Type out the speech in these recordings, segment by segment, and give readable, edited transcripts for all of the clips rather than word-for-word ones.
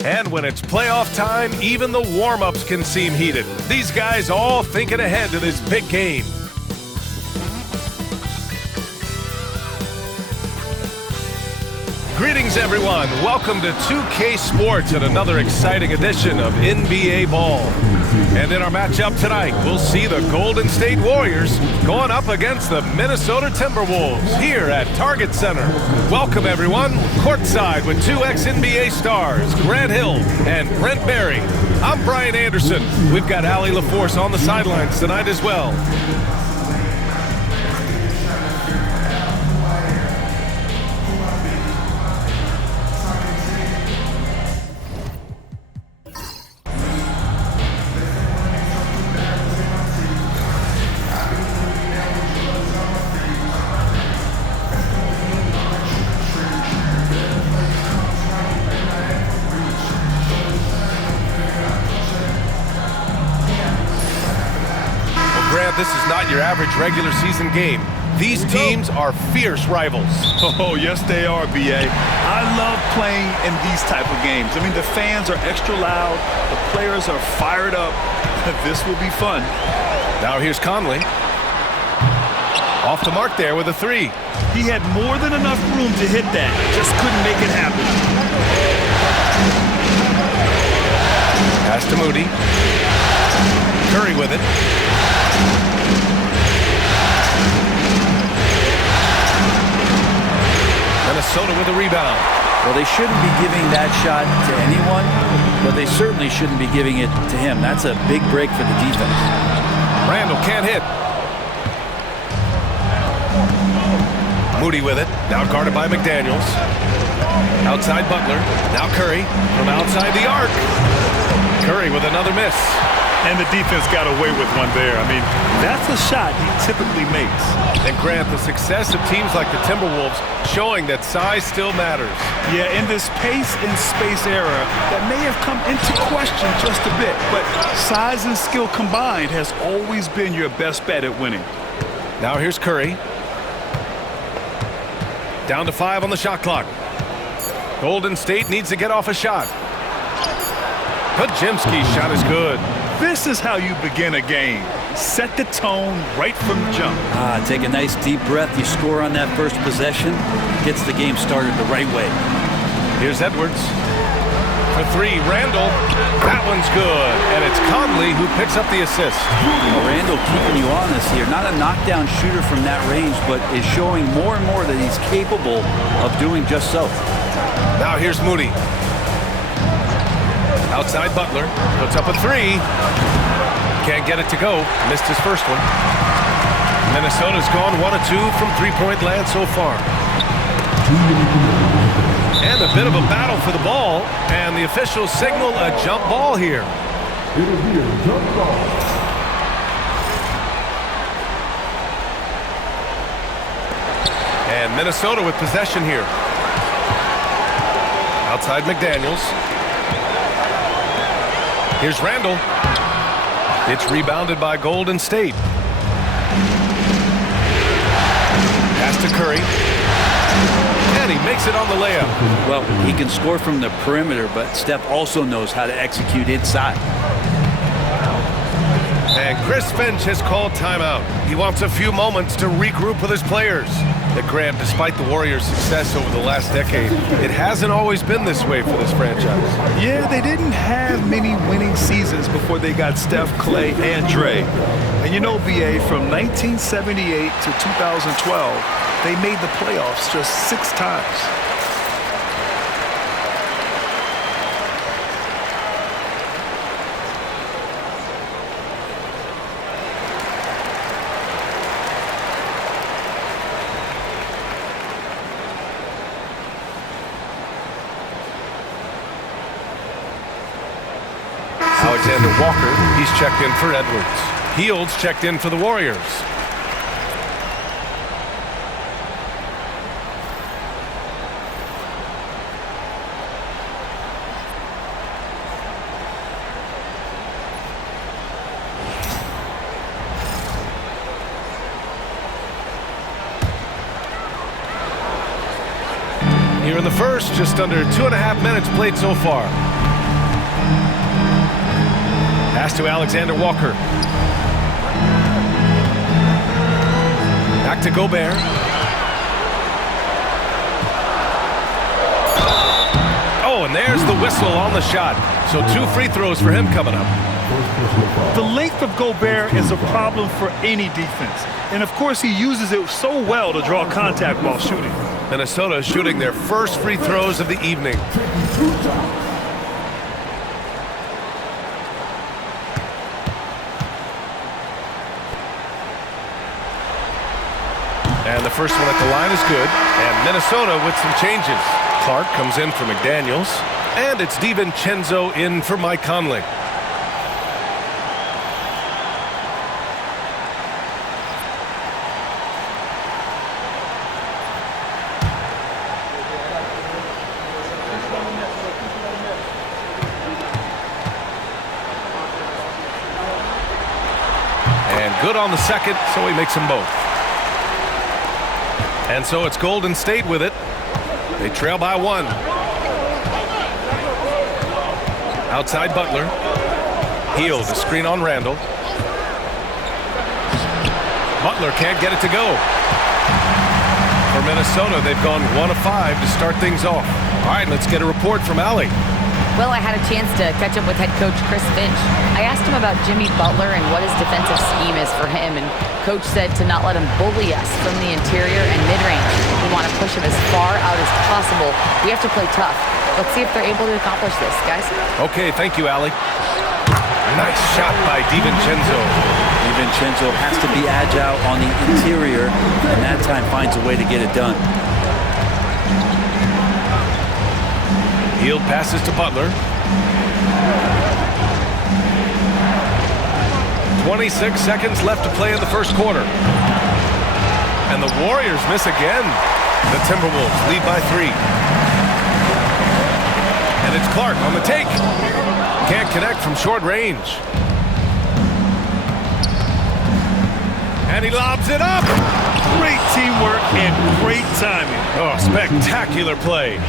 And when it's playoff time, even the warm-ups can seem heated. These guys all thinking ahead to this big game. Greetings, everyone. Welcome to 2K Sports and another exciting edition of NBA Ball. And in our matchup tonight, we'll see the Golden State Warriors going up against the Minnesota Timberwolves here at Target Center. Welcome, everyone. Courtside with two ex-NBA stars, Grant Hill and Brent Barry. I'm Brian Anderson. We've got Allie LaForce on the sidelines tonight as well. This is not your average regular season game. These teams are fierce rivals. Oh, yes, they are, B.A. I love playing in these type of games. I mean, the fans are extra loud. The players are fired up. This will be fun. Now here's Conley. Off the mark there with a three. He had more than enough room to hit that. Just couldn't make it happen. Pass to Moody. Curry with it. Minnesota with a rebound. Well, they shouldn't be giving that shot to anyone, but they certainly shouldn't be giving it to him. That's a big break for the defense. Randall can't hit. Moody with it. Now guarded by McDaniels. Outside Butler. Now Curry from outside the arc. Curry with another miss. And the defense got away with one there. I mean, that's a shot he typically makes. And Grant, the success of teams like the Timberwolves showing that size still matters. Yeah, in this pace and space era, that may have come into question just a bit, but size and skill combined has always been your best bet at winning. Now here's Curry. Down to 5 on the shot clock. Golden State needs to get off a shot. Kajimski's shot is good. This is how you begin a game. Set the tone right from jump. Take a nice deep breath. You score on that first possession. Gets the game started the right way. Here's Edwards. For three, Randall. That one's good. And it's Conley who picks up the assist. Randall keeping you honest here. Not a knockdown shooter from that range, but is showing more and more that he's capable of doing just so. Now here's Moody. Outside Butler, puts up a three. Can't get it to go. Missed his first one. Minnesota's gone 1 of 2 from three-point land so far. And a bit of a battle for the ball. And the officials signal a jump ball here. It'll be a jump ball. And Minnesota with possession here. Outside McDaniels. Here's Randall. It's rebounded by Golden State. Pass to Curry. And he makes it on the layup. Well, he can score from the perimeter, but Steph also knows how to execute inside. And Chris Finch has called timeout. He wants a few moments to regroup with his players. But Grant, despite the Warriors' success over the last decade, it hasn't always been this way for this franchise. Yeah, they didn't have many winning seasons before they got Steph, Clay, and Dre. And you know, B.A., from 1978 to 2012, they made the playoffs just 6 times. Alexander Walker, he's checked in for Edwards. Heald's checked in for the Warriors. Here in the first, just under 2.5 minutes played so far. Pass to Alexander Walker. Back to Gobert. Oh, and there's the whistle on the shot. So 2 free throws for him coming up. The length of Gobert is a problem for any defense. And, of course, he uses it so well to draw contact while shooting. Minnesota is shooting their first free throws of the evening. And the first one at the line is good. And Minnesota with some changes. Clark comes in for McDaniels. And it's DiVincenzo in for Mike Conley. And good on the second, so he makes them both. And so it's Golden State with it. They trail by 1. Outside Butler. Hield, a screen on Randall. Butler can't get it to go. For Minnesota, they've gone 1 of 5 to start things off. All right, let's get a report from Allie. Well, I had a chance to catch up with head coach Chris Finch. I asked him about Jimmy Butler and what his defensive scheme is for him, and coach said to not let him bully us from the interior and mid-range. We want to push him as far out as possible. We have to play tough. Let's see if they're able to accomplish this, guys. Okay, thank you, Allie. Nice shot by DiVincenzo. DiVincenzo has to be agile on the interior, and that time finds a way to get it done. Hield passes to Butler. 26 seconds left to play in the first quarter. And the Warriors miss again. The Timberwolves lead by 3. And it's Clark on the take. Can't connect from short range. And he lobs it up. Great teamwork and great timing. Oh, spectacular play.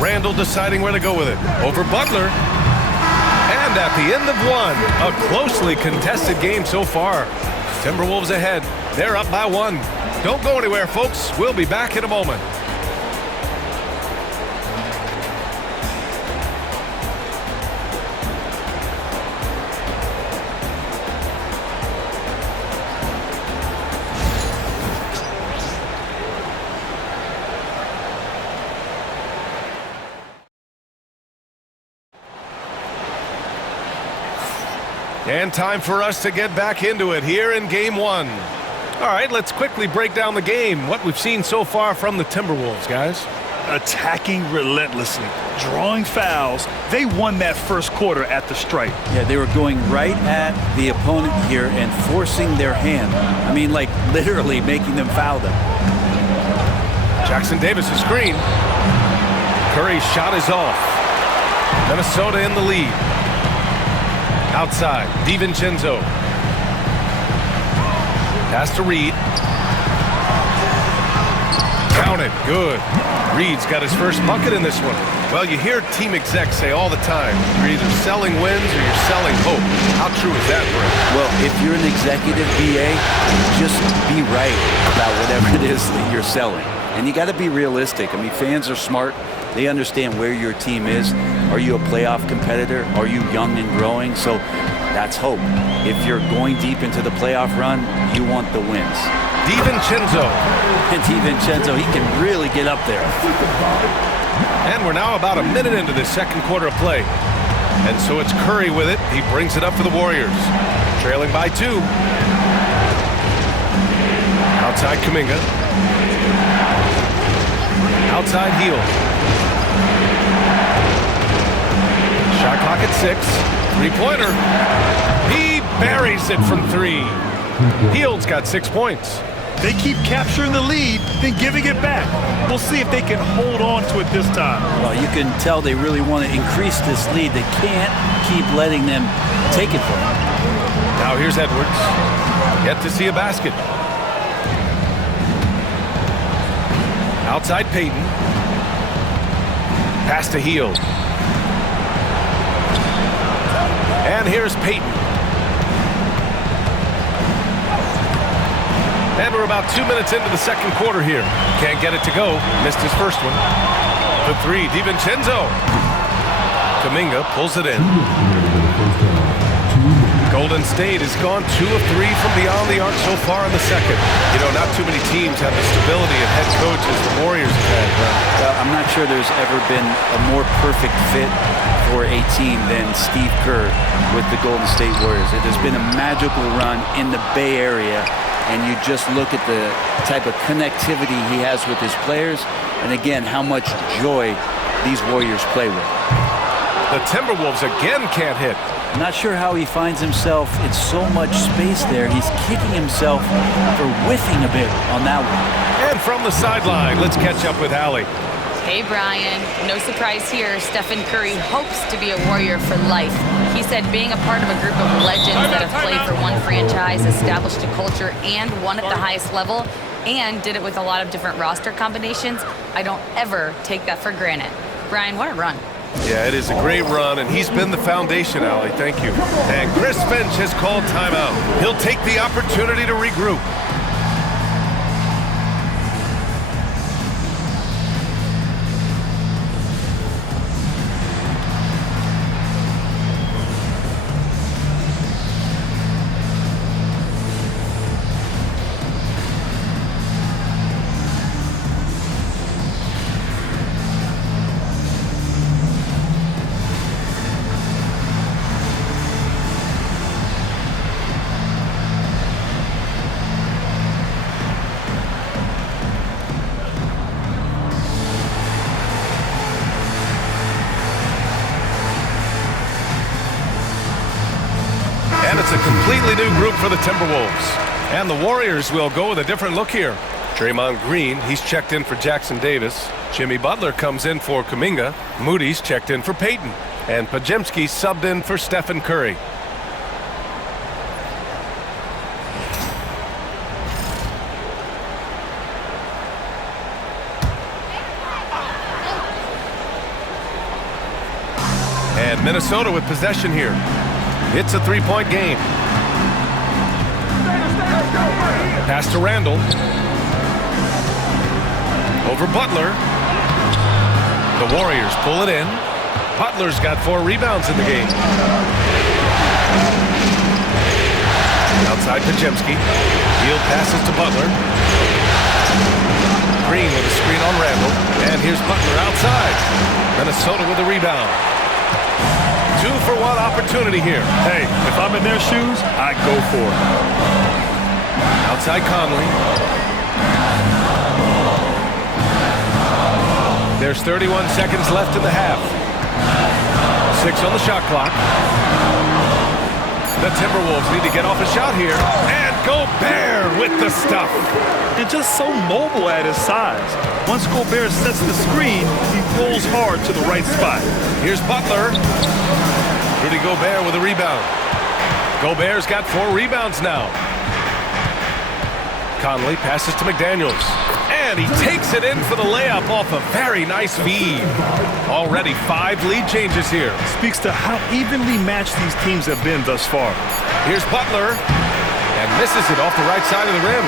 Randall deciding where to go with it. Over Butler. And at the end of 1, a closely contested game so far. Timberwolves ahead. They're up by 1. Don't go anywhere, folks. We'll be back in a moment. And time for us to get back into it here in Game 1. All right, let's quickly break down the game. What we've seen so far from the Timberwolves, guys. Attacking relentlessly, drawing fouls. They won that first quarter at the stripe. Yeah, they were going right at the opponent here and forcing their hand. I mean, like literally making them foul them. Jackson Davis' screen. Curry's shot is off. Minnesota in the lead. Outside, DiVincenzo. Pass to Reed. Count it, good. Reed's got his first bucket in this one. Well, you hear team execs say all the time, you're either selling wins or you're selling hope. How true is that, Brent? Well, if you're an executive BA, just be right about whatever it is that you're selling. And you got to be realistic. I mean, fans are smart. They understand where your team is. Are you a playoff competitor? Are you young and growing? So that's hope. If you're going deep into the playoff run, you want the wins. DiVincenzo. And DiVincenzo, he can really get up there. And we're now about a minute into this second quarter of play. And so it's Curry with it. He brings it up for the Warriors. Trailing by 2. Outside Kuminga. Outside Hield. Shot clock at 6. Three-pointer. He buries it from 3. Hield's got 6 points. They keep capturing the lead, then giving it back. We'll see if they can hold on to it this time. Well, you can tell they really want to increase this lead. They can't keep letting them take it from them. Now here's Edwards. Yet to see a basket. Outside Peyton. Pass to Heel. And here's Peyton. And we're about 2 minutes into the second quarter here. Can't get it to go. Missed his first one. The three, DiVincenzo. Kuminga pulls it in. Golden State has gone 2 of 3 from beyond the arc so far in the second. You know, not too many teams have the stability and head coach as the Warriors have had. Well, I'm not sure there's ever been a more perfect fit for a team than Steve Kerr with the Golden State Warriors. It has been a magical run in the Bay Area, and you just look at the type of connectivity he has with his players, and again, how much joy these Warriors play with. The Timberwolves again can't hit. I'm not sure how he finds himself in so much space there. He's kicking himself for whiffing a bit on that one. And from the sideline, let's catch up with Allie. Hey, Brian. No surprise here. Stephen Curry hopes to be a Warrior for life. He said being a part of a group of legends that have played for one franchise, established a culture, and won at the highest level, and did it with a lot of different roster combinations, I don't ever take that for granted. Brian, what a run. Yeah, it is a great run, and he's been the foundation, Allie. Thank you. And Chris Finch has called timeout. He'll take the opportunity to regroup. And it's a completely new group for the Timberwolves. And the Warriors will go with a different look here. Draymond Green, he's checked in for Jackson Davis. Jimmy Butler comes in for Kuminga. Moody's checked in for Peyton. And Podziemski subbed in for Stephen Curry. And Minnesota with possession here. It's a three-point game. Pass to Randall. Over Butler. The Warriors pull it in. Butler's got 4 rebounds in the game. Outside Podziemski. Heel passes to Butler. Green with a screen on Randall. And here's Butler outside. Minnesota with a rebound. 2-for-1 opportunity here. Hey, if I'm in their shoes, I go for it. Outside Conley. There's 31 seconds left in the half. 6 on the shot clock. The Timberwolves need to get off a shot here. And Gobert with the stuff. And just so mobile at his size. Once Gobert sets the screen, he rolls hard to the right spot. Here's Butler. Rudy Gobert with a rebound. Gobert's got 4 rebounds now. Conley passes to McDaniels. And he takes it in for the layup off a very nice feed. Already 5 lead changes here. Speaks to how evenly matched these teams have been thus far. Here's Butler. And misses it off the right side of the rim.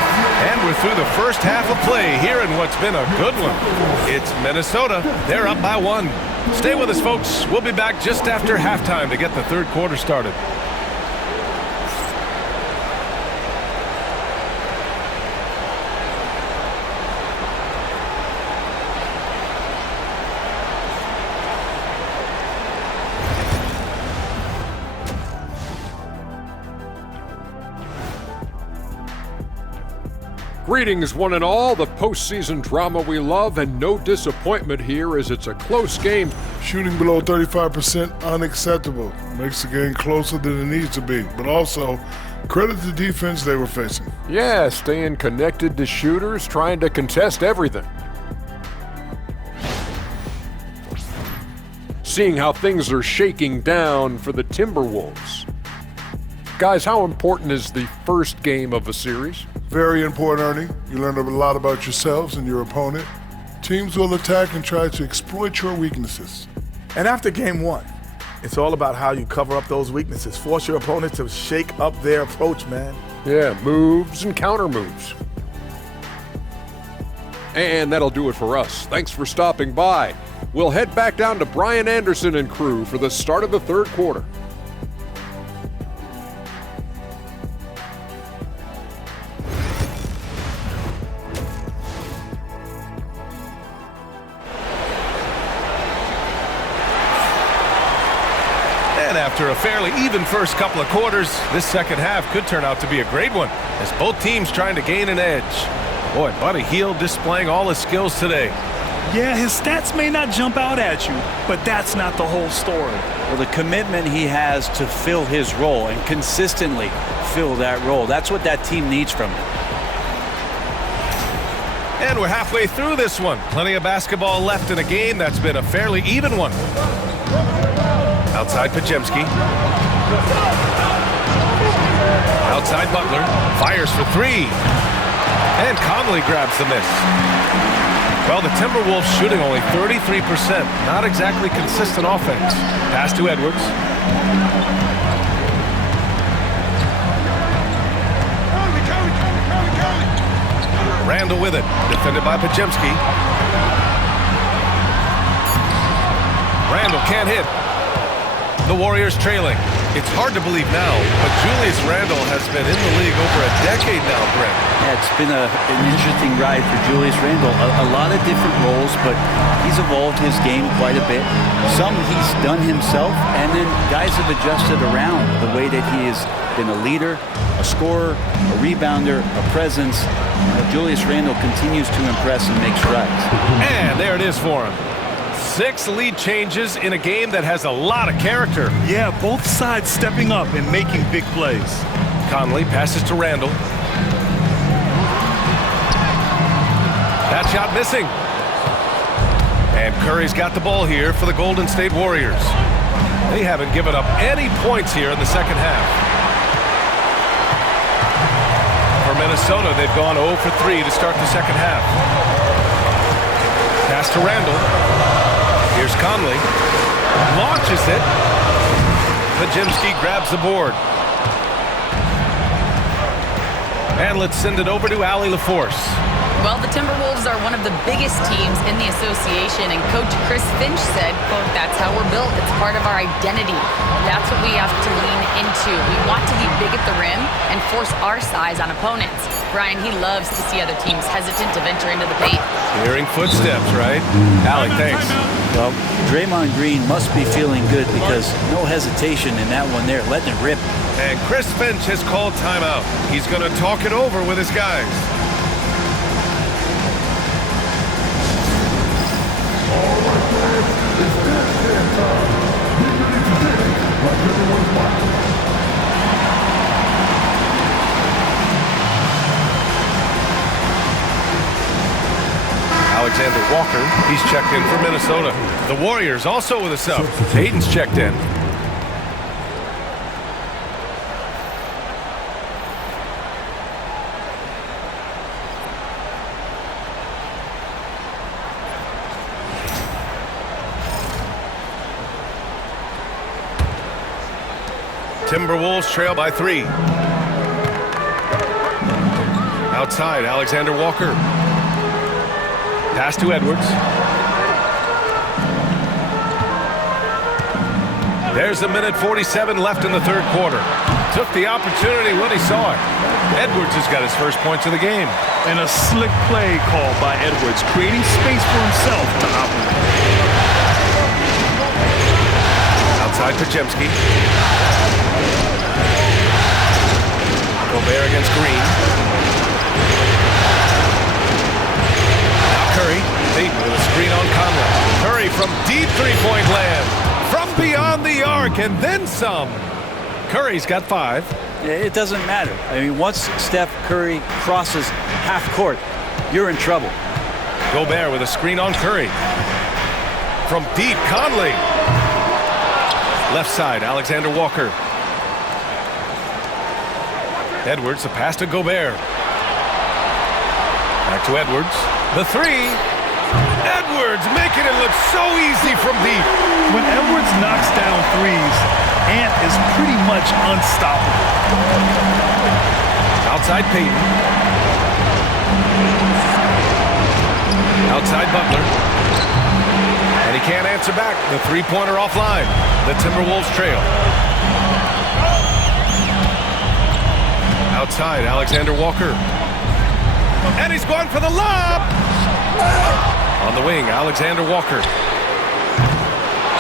And we're through the first half of play here in what's been a good one. It's Minnesota. They're up by 1. Stay with us, folks. We'll be back just after halftime to get the third quarter started. Greetings, one and all. The postseason drama we love, and no disappointment here as it's a close game. Shooting below 35% unacceptable. Makes the game closer than it needs to be. But also, credit the defense they were facing. Yeah, staying connected to shooters, trying to contest everything. Seeing how things are shaking down for the Timberwolves. Guys, how important is the first game of a series? Very important, Ernie. You learn a lot about yourselves and your opponent. Teams will attack and try to exploit your weaknesses. And after game one, it's all about how you cover up those weaknesses. Force your opponent to shake up their approach, man. Yeah, moves and counter moves. And that'll do it for us. Thanks for stopping by. We'll head back down to Brian Anderson and crew for the start of the third quarter. And after a fairly even first couple of quarters, this second half could turn out to be a great one as both teams trying to gain an edge. Boy, Buddy Hield displaying all his skills today. Yeah, his stats may not jump out at you, but that's not the whole story. Well, the commitment he has to fill his role and consistently fill that role, that's what that team needs from him. And we're halfway through this one. Plenty of basketball left in a game that's been a fairly even one. Outside Pajemski. Outside Butler. Fires for three. And Conley grabs the miss. Well, the Timberwolves shooting only 33%. Not exactly consistent offense. Pass to Edwards. Randall with it. Defended by Pajemski. Randall can't hit. The Warriors trailing. It's hard to believe now, but Julius Randle has been in the league over a decade now, Brent. Yeah, it's been an interesting ride for Julius Randle. A lot of different roles, but he's evolved his game quite a bit. Some he's done himself, and then guys have adjusted around the way that he has been a leader, a scorer, a rebounder, a presence. Julius Randle continues to impress and make strides. And there it is for him. 6 lead changes in a game that has a lot of character. Yeah, both sides stepping up and making big plays. Conley passes to Randall. That shot missing. And Curry's got the ball here for the Golden State Warriors. They haven't given up any points here in the second half. For Minnesota, they've gone 0 for 3 to start the second half. Pass to Randall. Here's Conley. Launches it. Pajemski grabs the board. And let's send it over to Allie LaForce. Well, the Timberwolves are one of the biggest teams in the association, and Coach Chris Finch said, quote, "That's how we're built. It's part of our identity. That's what we have to lean into. We want to be big at the rim and force our size on opponents." Brian, he loves to see other teams hesitant to venture into the paint. Hearing footsteps, right? Allie, thanks. Well, Draymond Green must be feeling good because no hesitation in that one there, letting it rip. And Chris Finch has called timeout. He's going to talk it over with his guys. Alexander Walker, he's checked in for Minnesota. The Warriors also with a sub. Hayden's checked in. Timberwolves trail by 3. Outside, Alexander Walker. Pass to Edwards. There's a minute 47 left in the third quarter. Took the opportunity when he saw it. Edwards has got his first points of the game. And a slick play called by Edwards, creating space for himself to operate. Outside Pajemski. Gobert against Green. Curry, Hayden with a screen on Conley. Curry from deep three-point land. From beyond the arc and then some. Curry's got 5. It doesn't matter. I mean, once Steph Curry crosses half court, you're in trouble. Gobert with a screen on Curry. From deep, Conley. Left side, Alexander Walker. Edwards, the pass to Gobert. Back to Edwards. The 3. Edwards making it look so easy from deep. When Edwards knocks down threes, Ant is pretty much unstoppable. Outside Payton. Outside Butler. And he can't answer back. The three-pointer offline. The Timberwolves trail. Outside, Alexander Walker. And he's going for the lob! On the wing, Alexander Walker.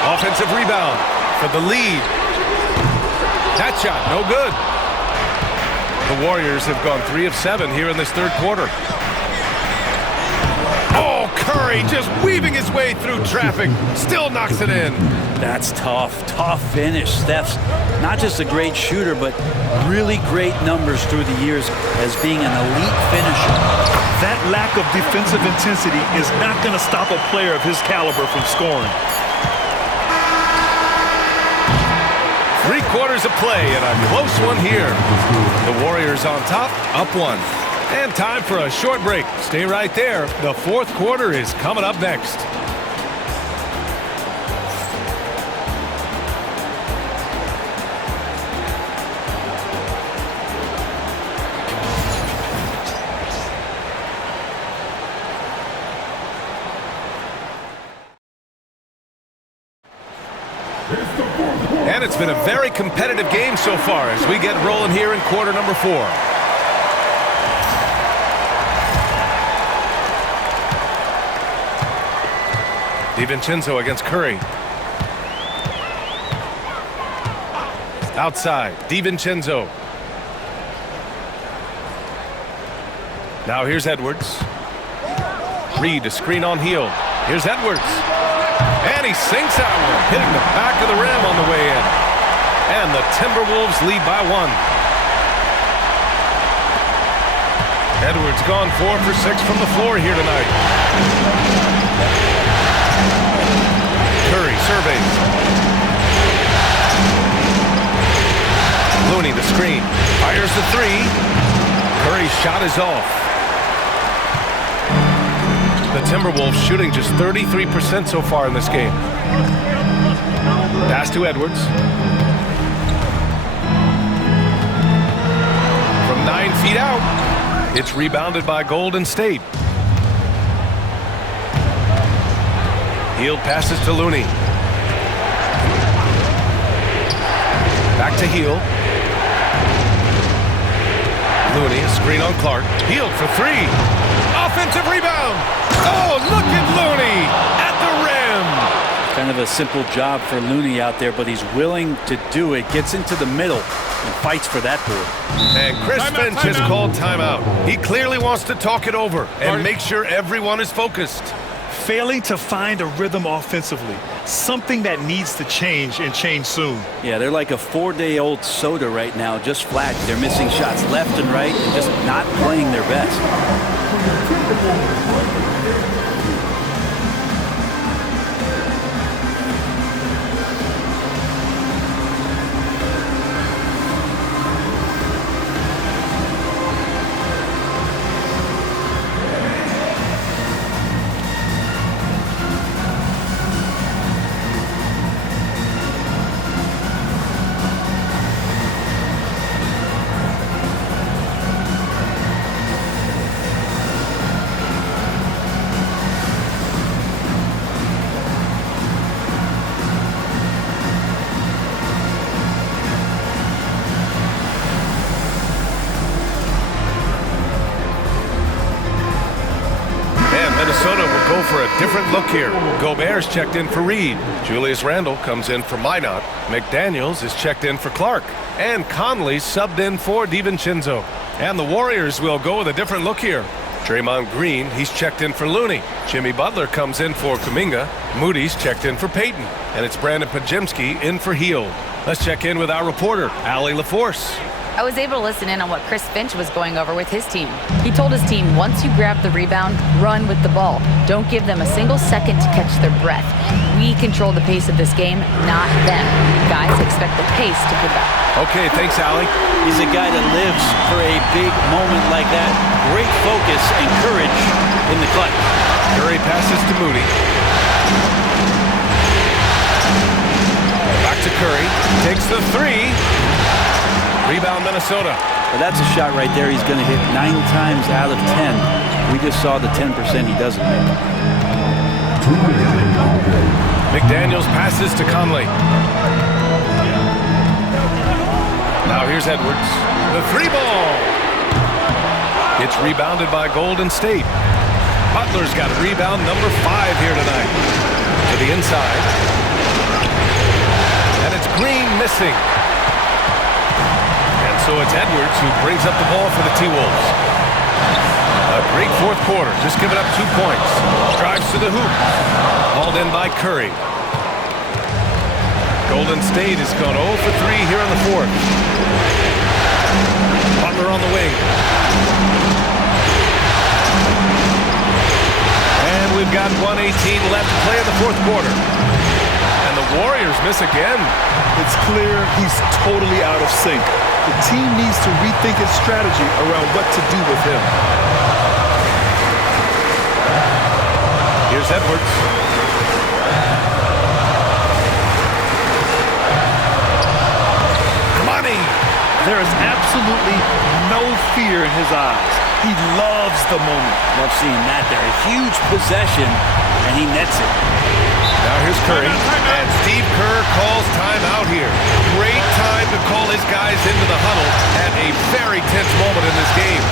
Offensive rebound for the lead. That shot, no good. The Warriors have gone 3 of 7 here in this third quarter. Oh, Curry just weaving his way through traffic. Still knocks it in. That's tough finish. Steph's not just a great shooter, but really great numbers through the years as being an elite finisher. That lack of defensive intensity is not going to stop a player of his caliber from scoring. 3 quarters of play and a close one here. The Warriors on top, up 1. And time for a short break. Stay right there. The fourth quarter is coming up next. And it's been a very competitive game so far as we get rolling here in quarter number 4. DiVincenzo against Curry. Outside, DiVincenzo. Now here's Edwards. Reed, a screen on Hield. Here's Edwards. And he sinks that one, hitting the back of the rim on the way in. And the Timberwolves lead by 1. Edwards gone 4 for 6 from the floor here tonight. Curry surveys. Looney the screen. Fires the 3. Curry's shot is off. The Timberwolves shooting just 33% so far in this game. Pass to Edwards. From 9 feet out, it's rebounded by Golden State. Hield passes to Looney. Back to Hield. Looney, a screen on Clark. Hield for 3. Offensive rebound. Oh, look at Looney at the rim. Kind of a simple job for Looney out there, but he's willing to do it. Gets into the middle and fights for that board. And Chris Finch has called timeout. He clearly wants to talk it over and make sure everyone is focused. Failing to find a rhythm offensively, something that needs to change and change soon. Yeah, they're like a 4-day-old soda right now, just flat. They're missing shots left and right and just not playing their best. Minnesota will go for a different look here. Gobert's checked in for Reed. Julius Randle comes in for Minot. McDaniels is checked in for Clark. And Conley's subbed in for DiVincenzo. And the Warriors will go with a different look here. Draymond Green, he's checked in for Looney. Jimmy Butler comes in for Kuminga. Moody's checked in for Payton. And it's Brandon Podziemski in for Hield. Let's check in with our reporter, Allie LaForce. I was able to listen in on what Chris Finch was going over with his team. He told his team, once you grab the rebound, run with the ball. Don't give them a single second to catch their breath. We control the pace of this game, not them. Guys, expect the pace to pick up. Okay, thanks, Allie. He's a guy that lives for a big moment like that. Great focus and courage in the clutch. Curry passes to Moody. Back to Curry. Takes the three. Rebound, Minnesota. Well, that's a shot right there he's going to hit 9 times out of 10. We just saw the 10% he doesn't make. McDaniels passes to Conley. Now here's Edwards. The three ball. It's rebounded by Golden State. Butler's got rebound number 5 here tonight. To the inside. And it's Green missing. And so it's Edwards who brings up the ball for the T-Wolves. A great fourth quarter. Just giving up 2 points. Drives to the hoop. Hauled in by Curry. Golden State has gone 0 for 3 here in the fourth. Butler on the wing. And we've got 1:18 left to play in the fourth quarter. And the Warriors miss again. It's clear he's totally out of sync. The team needs to rethink its strategy around what to do with him. Here's Edwards. Money. There is absolutely no fear in his eyes. He loves the moment. Love seeing that there. A huge possession, and he nets it. Now here's Curry, and Steve Kerr calls timeout here. Great time to call his guys into the huddle at a very tense moment in this game.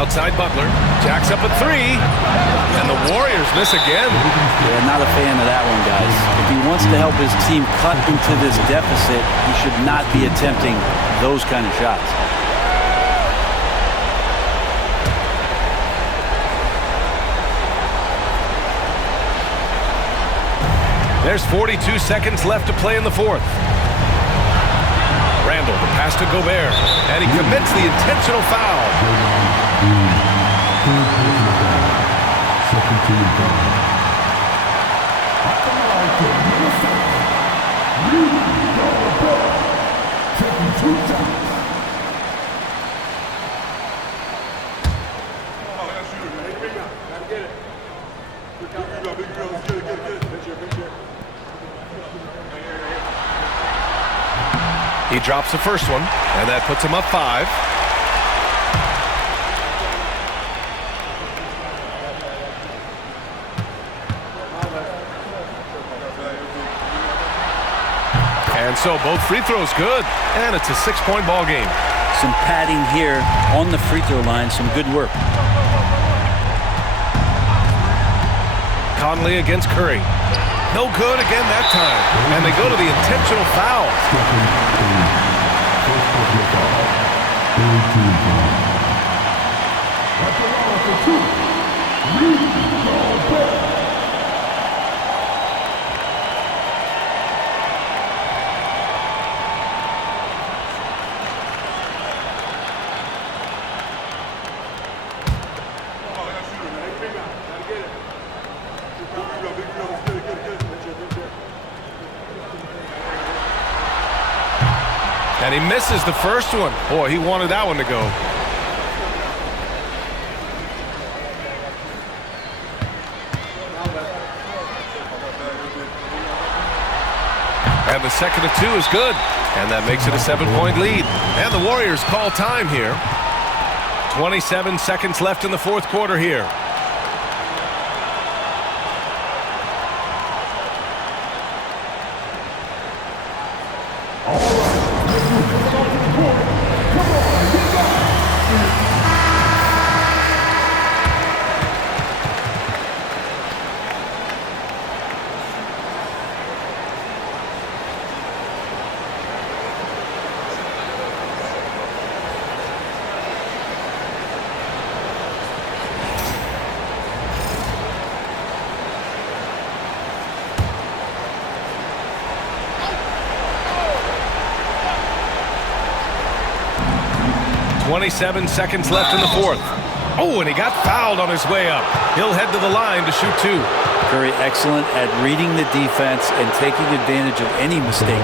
Outside Butler, jacks up a 3, and the Warriors miss again. Yeah, not a fan of that one, guys. If he wants to help his team cut into this deficit, he should not be attempting those kind of shots. There's 42 seconds left to play in the fourth. Randall, the pass to Gobert, and he commits the intentional foul. He drops the first one, and that puts him up 5. And so both free throws good, and it's a 6-point ball game. Some padding here on the free throw line, some good work. Conley against Curry. No good again that time. And they go to the intentional foul. And he misses the first one. Boy, he wanted that one to go. And the second of 2 is good. And that makes it a 7-point lead. And the Warriors call time here. 27 seconds left in the fourth quarter here. 27 seconds left in the fourth. Oh, and he got fouled on his way up. He'll head to the line to shoot 2. Very excellent at reading the defense and taking advantage of any mistake.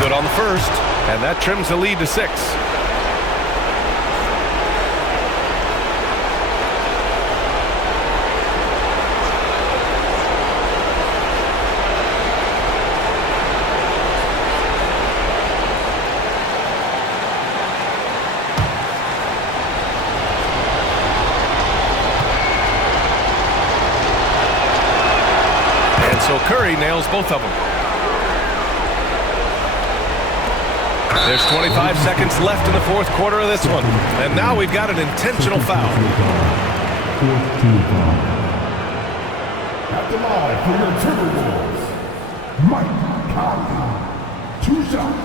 Good on the first, and that trims the lead to 6. And so Curry nails both of them. There's 25 seconds left in the fourth quarter of this one. And now we've got an intentional foul. At the line for your Timberwolves, Mike Conley. 2 shots.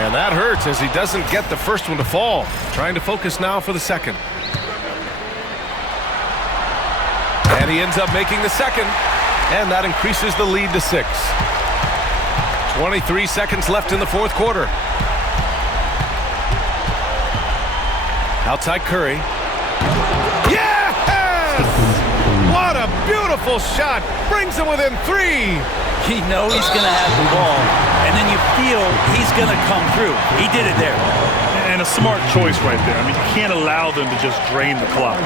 And that hurts as he doesn't get the first one to fall. Trying to focus now for the second. And he ends up making the second. And that increases the lead to 6. 23 seconds left in the fourth quarter. Outside Curry. Yes! What a beautiful shot. Brings him within 3. You know he's going to have the ball, and then you feel he's going to come through. He did it there. And a smart choice right there. I mean, you can't allow them to just drain the clock.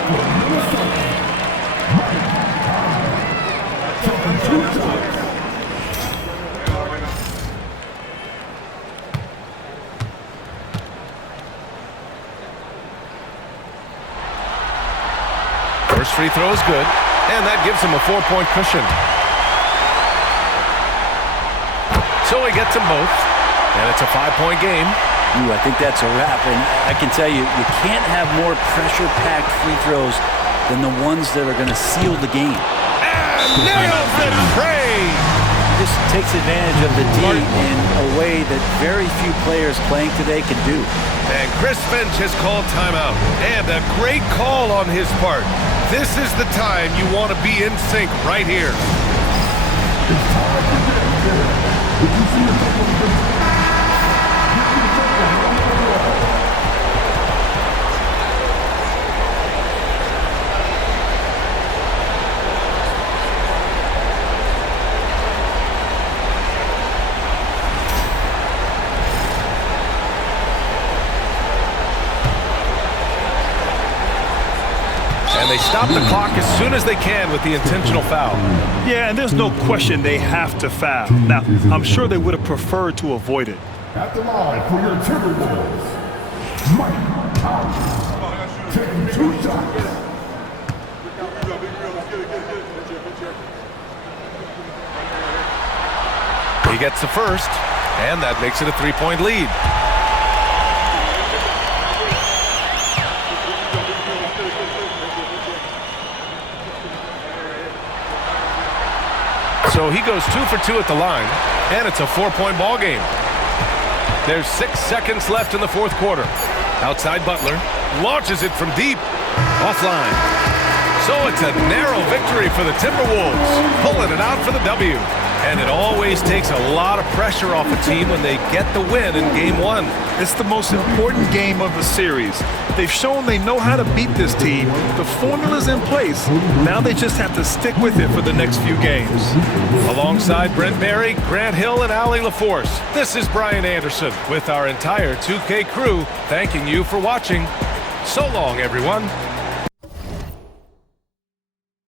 First free throw is good, and that gives him a 4-point cushion. So he gets them both, and it's a 5-point game. Ooh, I think that's a wrap, and I can tell you, you can't have more pressure-packed free throws than the ones that are going to seal the game. And nails it, Trey! This takes advantage of the D in a way that very few players playing today can do. And Chris Finch has called timeout. And a great call on his part. This is the time you want to be in sync right here. It's time to get there. Did you see a couple of them? And they stop the clock as soon as they can with the intentional foul. Yeah, and there's no question they have to foul. Now, I'm sure they would have preferred to avoid it. At the line for your Timberwolves, Mike Conley. Taking 2 shots. He gets the first, and that makes it a 3-point lead. So he goes 2 for 2 at the line, and it's a 4-point ball game. There's 6 seconds left in the fourth quarter. Outside Butler, launches it from deep, offline. So it's a narrow victory for the Timberwolves, pulling it out for the W. And it always takes a lot of pressure off a team when they get the win in Game 1. It's the most important game of the series. They've shown they know how to beat this team. The formula's in place. Now they just have to stick with it for the next few games. Alongside Brent Barry, Grant Hill, and Allie LaForce, this is Brian Anderson with our entire 2K crew thanking you for watching. So long, everyone.